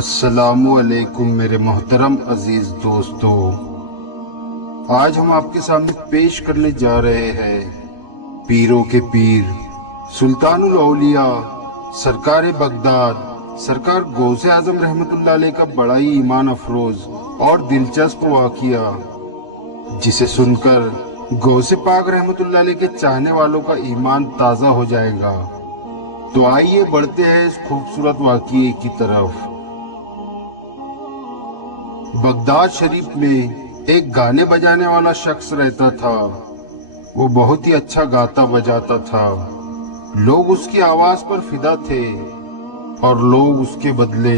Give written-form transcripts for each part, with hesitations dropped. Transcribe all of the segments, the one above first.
السلام علیکم میرے محترم عزیز دوستو، آج ہم آپ کے سامنے پیش کرنے جا رہے ہیں پیروں کے پیر سلطان الاولیاء سرکار بغداد سرکار غوث اعظم رحمۃ اللہ علیہ کا بڑا ہی ایمان افروز اور دلچسپ واقعہ، جسے سن کر غوث پاک رحمۃ اللہ علیہ کے چاہنے والوں کا ایمان تازہ ہو جائے گا۔ تو آئیے بڑھتے ہیں اس خوبصورت واقعے کی طرف۔ بغداد شریف میں ایک گانے بجانے والا شخص رہتا تھا۔ وہ بہت ہی اچھا گاتا بجاتا تھا۔ لوگ اس کی آواز پر فدا تھے اور لوگ اس کے بدلے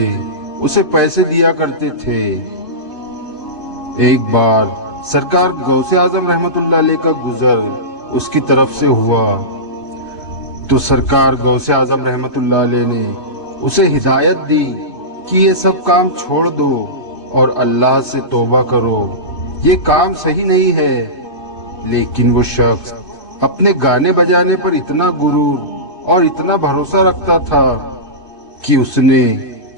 اسے پیسے دیا کرتے تھے۔ ایک بار سرکار غوث اعظم رحمۃ اللہ علیہ کا گزر اس کی طرف سے ہوا تو سرکار غوث اعظم رحمۃ اللہ علیہ نے اسے ہدایت دی کہ یہ سب کام چھوڑ دو اور اللہ سے توبہ کرو، یہ کام صحیح نہیں ہے۔ لیکن وہ شخص اپنے گانے بجانے پر اتنا غرور اور اتنا بھروسہ رکھتا تھا کہ اس نے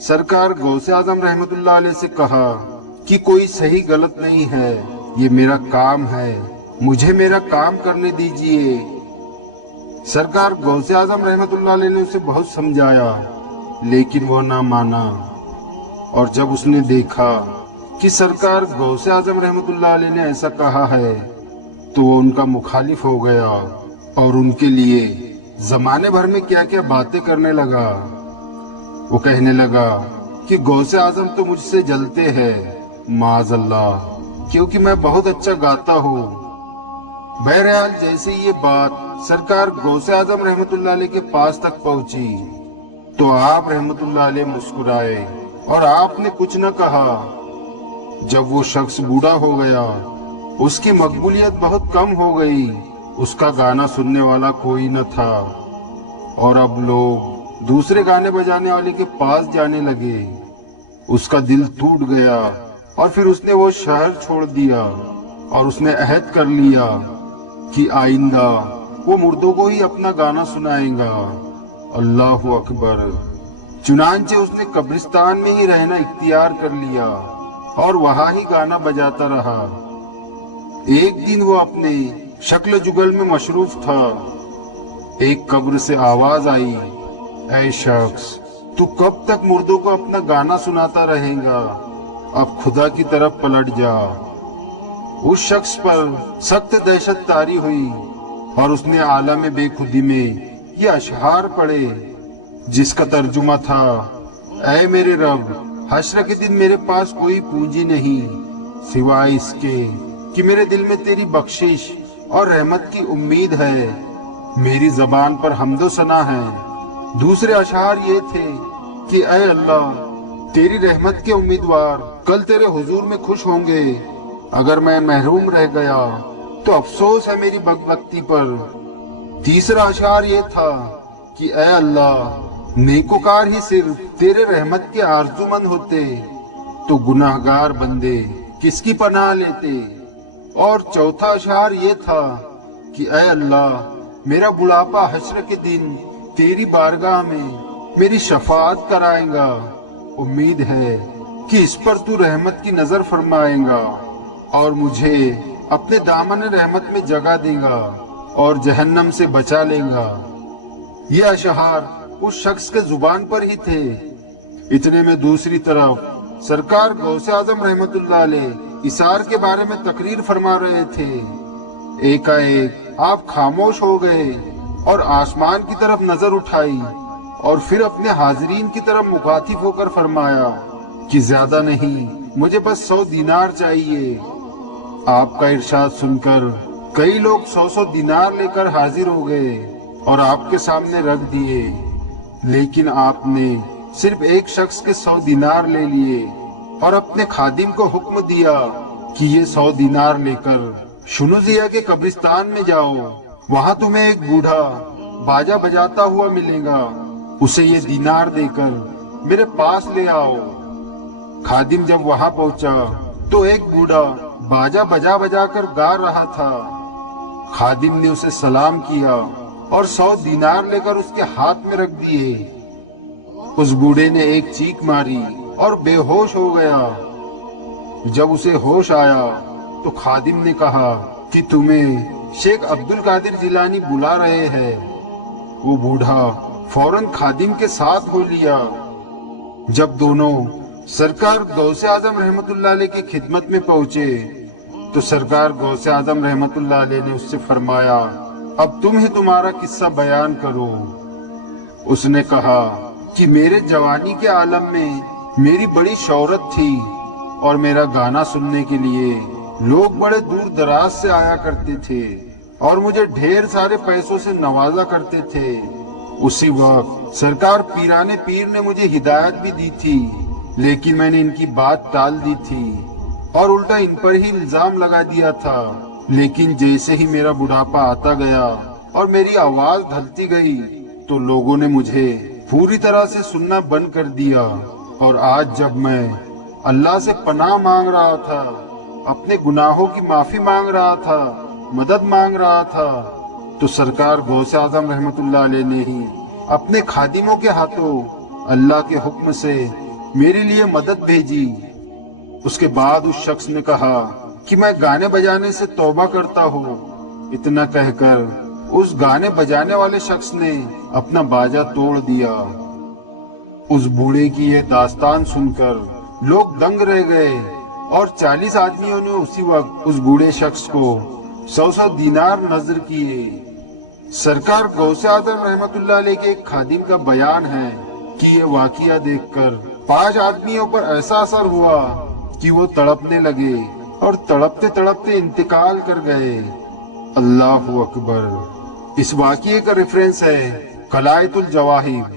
سرکار غوث اعظم رحمۃ اللہ علیہ سے کہا کہ کوئی صحیح غلط نہیں ہے، یہ میرا کام ہے، مجھے میرا کام کرنے دیجیے۔ سرکار غوث اعظم رحمۃ اللہ علیہ نے اسے بہت سمجھایا لیکن وہ نہ مانا، اور جب اس نے دیکھا کہ سرکار غوث اعظم رحمۃ اللہ علیہ نے ایسا کہا ہے تو وہ ان کا مخالف ہو گیا اور ان کے لیے زمانے بھر میں کیا کیا باتیں کرنے لگا۔ وہ کہنے لگا کہ غوث اعظم تو مجھ سے جلتے ہیں، معاذ اللہ، کیونکہ میں بہت اچھا گاتا ہوں۔ بہرحال جیسے یہ بات سرکار غوث اعظم رحمۃ اللہ علیہ کے پاس تک پہنچی تو آپ رحمۃ اللہ علیہ مسکرائے اور آپ نے کچھ نہ کہا۔ جب وہ شخص بوڑھا ہو گیا، اس کی مقبولیت بہت کم ہو گئی، اس کا گانا سننے والا کوئی نہ تھا اور اب لوگ دوسرے گانے بجانے والے کے پاس جانے لگے۔ اس کا دل ٹوٹ گیا اور پھر اس نے وہ شہر چھوڑ دیا اور اس نے عہد کر لیا کہ آئندہ وہ مردوں کو ہی اپنا گانا سنائے گا۔ اللہ اکبر! چنانچہ اس نے قبرستان میں ہی رہنا اختیار کر لیا اور وہاں ہی گانا بجاتا رہا۔ ایک دن وہ اپنے شکل جگل میں مصروف تھا، ایک قبر سے آواز آئی، اے شخص، تو کب تک مردوں کو اپنا گانا سناتا رہے گا؟ اب خدا کی طرف پلٹ جا۔ اس شخص پر سخت دہشت طاری ہوئی اور اس نے عالم بے خودی میں یہ اشعار پڑھے جس کا ترجمہ تھا، اے میرے رب، حشر کے دن میرے پاس کوئی پونجی نہیں سوائے اس کے کہ میرے دل میں تیری بخشش اور رحمت کی امید ہے، میری زبان پر حمد و ثنا ہے۔ دوسرے اشعار یہ تھے کہ اے اللہ، تیری رحمت کے امیدوار کل تیرے حضور میں خوش ہوں گے، اگر میں محروم رہ گیا تو افسوس ہے میری بدبختی پر۔ تیسرا اشعار یہ تھا کہ اے اللہ، نیکوکار ہی صرف تیرے رحمت کے آرزو مند ہوتے تو گناہگار بندے کس کی پناہ لیتے۔ اور چوتھا اشعار یہ تھا کہ اے اللہ، میرا بڑھاپا حشر کے دن تیری بارگاہ میں میری شفاعت کرائے گا، امید ہے کہ اس پر تو رحمت کی نظر فرمائے گا اور مجھے اپنے دامن رحمت میں جگہ دے گا اور جہنم سے بچا لے گا۔ یہ اشعار اس شخص کے زبان پر ہی تھے۔ اتنے میں دوسری طرف سرکار غوث اعظم رحمۃ اللہ علیہ اثار کے بارے میں تقریر فرما رہے تھے۔ ایک آپ خاموش ہو گئے اور آسمان کی طرف نظر اٹھائی اور پھر اپنے حاضرین کی طرف مخاطب ہو کر فرمایا کہ زیادہ نہیں، مجھے بس 100 دینار چاہیے۔ آپ کا ارشاد سن کر کئی لوگ 100 دینار لے کر حاضر ہو گئے اور آپ کے سامنے رکھ دیے، لیکن آپ نے صرف ایک شخص کے 100 دینار لے لیے اور اپنے خادم کو حکم دیا کہ یہ 100 دینار لے کر شنوزیہ کے قبرستان میں جاؤ، وہاں تمہیں ایک بوڑھا باجا بجاتا ہوا ملے گا، اسے یہ دینار دے کر میرے پاس لے آؤ۔ خادم جب وہاں پہنچا تو ایک بوڑھا باجا بجا بجا کر گا رہا تھا۔ خادم نے اسے سلام کیا اور 100 دینار لے کر اس کے ہاتھ میں رکھ دیے۔ اس بوڑھے نے ایک چیخ ماری اور بے ہوش ہو گیا۔ جب اسے ہوش آیا تو خادم نے کہا کہ تمہیں شیخ عبد القادر جیلانی بلا رہے ہیں۔ وہ بوڑھا فوراً خادم کے ساتھ ہو لیا۔ جب دونوں سرکار غوث اعظم رحمت اللہ علیہ کی خدمت میں پہنچے تو سرکار غوث اعظم رحمت اللہ علیہ نے اس سے فرمایا، اب تم ہی تمہارا قصہ بیان کرو۔ اس نے کہا کہ میرے جوانی کے عالم میں میری بڑی شہرت تھی اور میرا گانا سننے کے لیے لوگ بڑے دور دراز سے آیا کرتے تھے اور مجھے ڈھیر سارے پیسوں سے نوازا کرتے تھے۔ اسی وقت سرکار پیرانے پیر نے مجھے ہدایت بھی دی تھی، لیکن میں نے ان کی بات ٹال دی تھی اور الٹا ان پر ہی الزام لگا دیا تھا۔ لیکن جیسے ہی میرا بڑھاپا آتا گیا اور میری آواز ڈھلتی گئی تو لوگوں نے مجھے پوری طرح سے سننا بند کر دیا، اور آج جب میں اللہ سے پناہ مانگ رہا تھا، اپنے گناہوں کی معافی مانگ رہا تھا، مدد مانگ رہا تھا، تو سرکار غوث اعظم رحمت اللہ علیہ نے ہی اپنے خادموں کے ہاتھوں اللہ کے حکم سے میرے لیے مدد بھیجی۔ اس کے بعد اس شخص نے کہا کہ میں گانے بجانے سے توبہ کرتا ہوں۔ اتنا کہہ کر اس گانے بجانے والے شخص نے اپنا باجا توڑ دیا۔ اس بوڑھے کی یہ داستان سن کر لوگ دنگ رہ گئے اور 40 آدمیوں نے اسی وقت اس بوڑھے شخص کو 100 دینار نذر کیے۔ سرکار غوث اعظم رحمت اللہ علیہ کے ایک خادم کا بیان ہے کہ یہ واقعہ دیکھ کر 5 آدمیوں پر ایسا اثر ہوا کہ وہ تڑپنے لگے اور تڑپتے تڑپتے انتقال کر گئے۔ اللہ اکبر۔ اس واقعے کا ریفرنس ہے قلائد الجواہر۔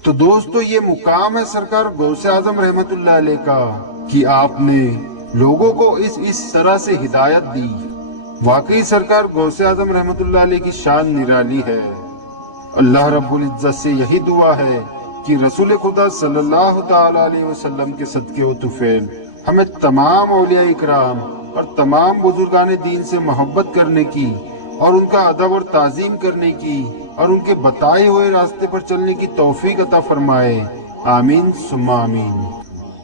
تو دوستو یہ مقام ہے سرکار غوث اعظم رحمت اللہ علیہ کا کہ آپ نے لوگوں کو اس طرح سے ہدایت دی۔ واقعی سرکار غوث اعظم رحمت اللہ علیہ کی شان نرالی ہے۔ اللہ رب العزت سے یہی دعا ہے کہ رسول خدا صلی اللہ تعالی علیہ وسلم کے صدقے و طفیل ہمیں تمام اولیاء اکرام اور تمام بزرگان دین سے محبت کرنے کی اور ان کا ادب اور تعظیم کرنے کی اور ان کے بتائے ہوئے راستے پر چلنے کی توفیق عطا فرمائے۔ آمین ثم آمین۔